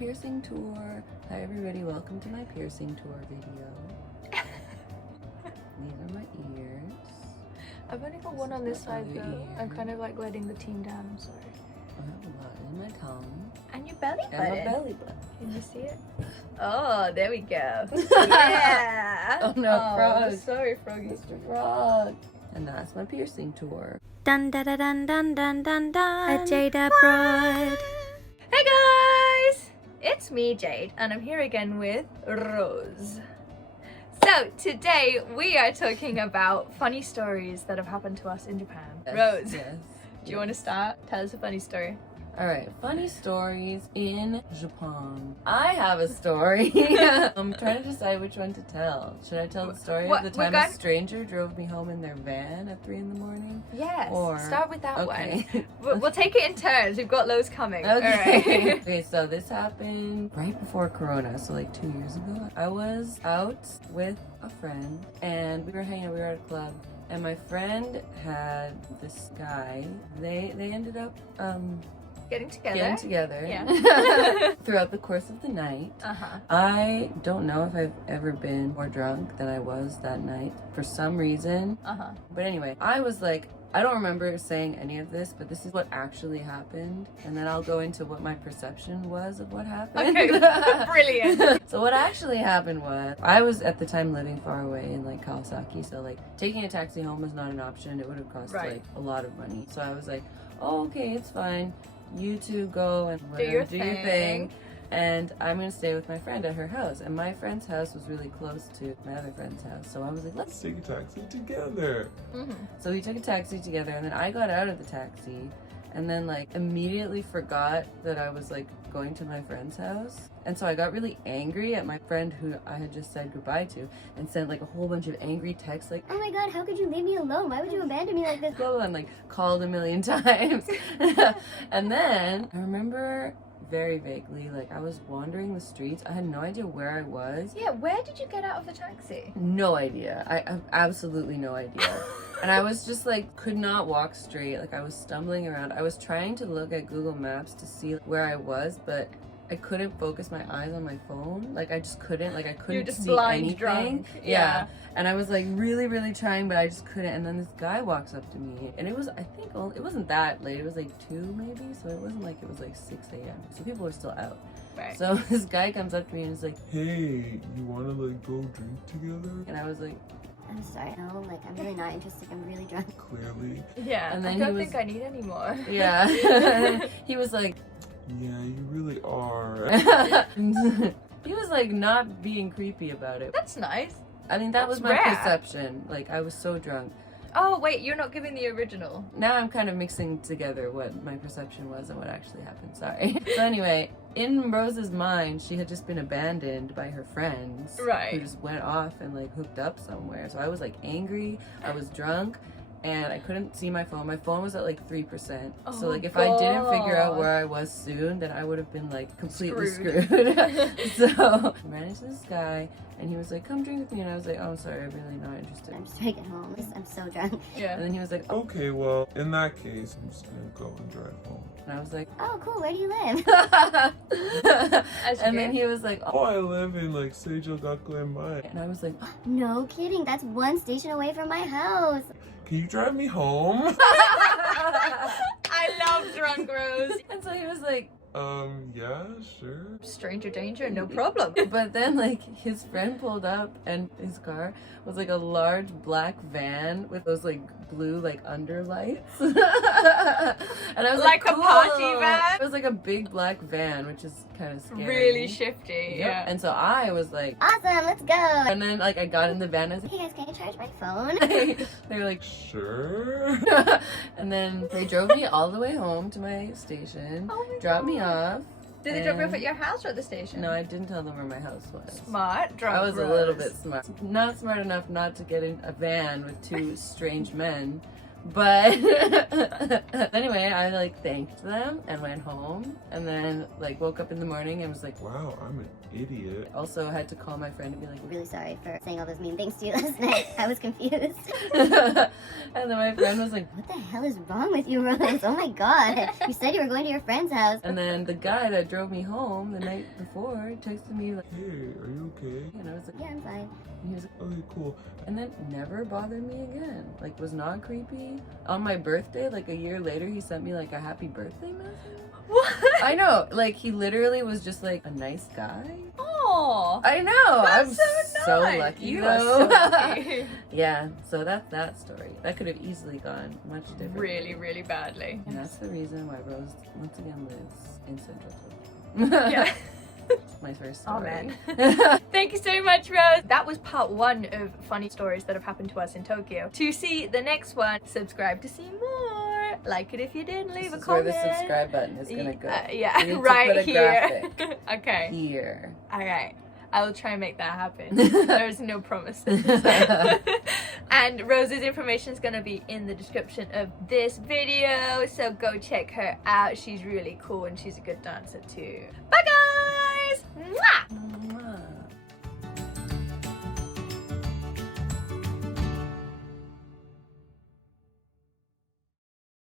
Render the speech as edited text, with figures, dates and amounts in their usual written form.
piercing tour. Hi everybody, welcome to my piercing tour video. These are my ears. I've only got one on this side though. I'm kind of like letting the team down, I'm sorry. I have a lot in my tongue. And your belly button. And my belly button. Can you see it? Oh, there we go. Yeah! Oh no, Frog. Sorry, Froggy. Mr. Frog. And that's my piercing tour. Dun dun dun dun dun dun dun dun. A Jada Pride. Hey guys! It's me, Jade, and I'm here again with Rose. So, today we are talking about funny stories that have happened to us in Japan. Yes, Rose, yes. do you want to start? Tell us a funny story. Alright, funny stories in Japan. I have a story. I'm trying to decide which one to tell. Should I tell the story of the time a stranger drove me home in their van at 3 in the morning? Yes, Or, start with that okay. one. We'll take it in turns. We've got loads coming. Okay. Alright. Okay, so this happened right before Corona, so like 2 years ago. I was out with a friend and we were hanging out, we were at a club. And my friend had this guy. They ended up Getting together. Yeah. throughout the course of the night. I don't know if I've ever been more drunk than I was that night for some reason. But anyway, I was like, I don't remember saying any of this, but this is what actually happened. And then I'll go into what my perception was of what happened. Okay, brilliant. So what actually happened was, I was at the time living far away in like Kawasaki, so like taking a taxi home was not an option. It would have cost like a lot of money. So I was like, oh, okay, it's fine. You two go and whatever, do your thing. And I'm gonna stay with my friend at her house. And my friend's house was really close to my other friend's house. So I was like, let's take a taxi together. So we took a taxi together, and then I got out of the taxi and then like immediately forgot that I was like going to my friend's house. And so I got really angry at my friend who I had just said goodbye to and sent like a whole bunch of angry texts like, Oh my god, how could you leave me alone? Why would you abandon me like this? blah, blah, and like called a million times. And then I remember very vaguely, like I was wandering the streets. I had no idea where I was. Yeah, where did you get out of the taxi? No idea. I have absolutely no idea. And I was just like, could not walk straight. Like I was stumbling around. I was trying to look at Google Maps to see where I was, but I couldn't focus my eyes on my phone. Like I just couldn't. Like I couldn't You're just see blind anything. drunk. Yeah. And I was like really, really trying, but I just couldn't. And then this guy walks up to me, and it was, I think, it wasn't that late. It was like 2 maybe, so it wasn't like it was like 6 a.m. So people were still out. Right. So this guy comes up to me and is like, Hey, you wanna like go drink together? and I was like, I'm sorry, no, like I'm really not interested. I'm really drunk. Clearly. Yeah, And then I don't he was- think I need any more. yeah. He was like, Yeah, you really are. he was like not being creepy about it. That's nice. I mean, that That's was my rare. perception. Like, I was so drunk. Oh, wait, you're not giving the original. Now I'm kind of mixing together what my perception was and what actually happened. Sorry. So anyway, in Rose's mind, she had just been abandoned by her friends. Right. Who just went off and like hooked up somewhere. So I was like angry. I was drunk. And I couldn't see my phone. My phone was at like 3%. Oh, so like if I didn't figure out God. where I was soon, then I would have been like completely Screwed. screwed. So I ran into this guy and he was like, come drink with me. And I was like, oh, I'm sorry, I'm really not interested. I'm just trying to get home. I'm so drunk. Yeah. And then he was like, oh. Okay, well, in that case, I'm just gonna go and drive home. And I was like, Oh, cool. Where do you live? and then he was like, Oh, I live in like Seijo Gakuenmai. and I was like, No kidding. That's 1 station away from my house. Can you drive me home? I love drunk Rose. and so he was like, Yeah, sure. Stranger danger, no problem. but then like his friend pulled up and his car was like a large black van with those like blue like underlights. And I was like, Like a cool. party van? It was like a big black van, which is kind of scary. Really shifty, Yep. yeah. And so I was like, Awesome. Let's go. and then like I got in the van and I was Hey guys, can I charge my phone? like, they were like, Sure. and then they drove me all the way home to my station, Oh my dropped me God. off. Did they drop you off and- at your house or at the station? No, I didn't tell them where my house was. Smart, drunk I was a Rose. little bit smart. Not smart enough not to get in a van with 2 strange men But anyway, I like thanked them and went home, and then like woke up in the morning and was like, Wow, I'm an idiot. also had to call my friend and be like, Really sorry for saying all those mean things to you last night. I was confused. and then my friend was like, What the hell is wrong with you, Rose? Oh my god. You said you were going to your friend's house. and then the guy that drove me home the night before texted me like, Hey, are you okay? and I was like, Yeah, I'm fine. and he was like, Okay, cool. and then never bothered me again. Like, was not creepy. On my birthday, like a year later, he sent me like a happy birthday message. What? I know, like he literally was just like a nice guy. Oh, I know. that's I'm so so nice. lucky. You though. are so lucky. Yeah, so that's that story. That could have easily gone much different. Really, really badly. And that's the reason why Rose once again lives in Central Tokyo. Yeah. My first story. Amen. Thank you so much, Rose. That was part 1 of funny stories that have happened to us in Tokyo. To see the next one, subscribe to see more. Like it if you did, leave This a is where comment. the subscribe button is gonna go. Yeah, We need to right put a here. graphic Okay. here. All right. I will try and make that happen. There's no promises. And Rose's information is going to be in the description of this video, so go check her out. She's really cool and she's a good dancer too. Bye guys!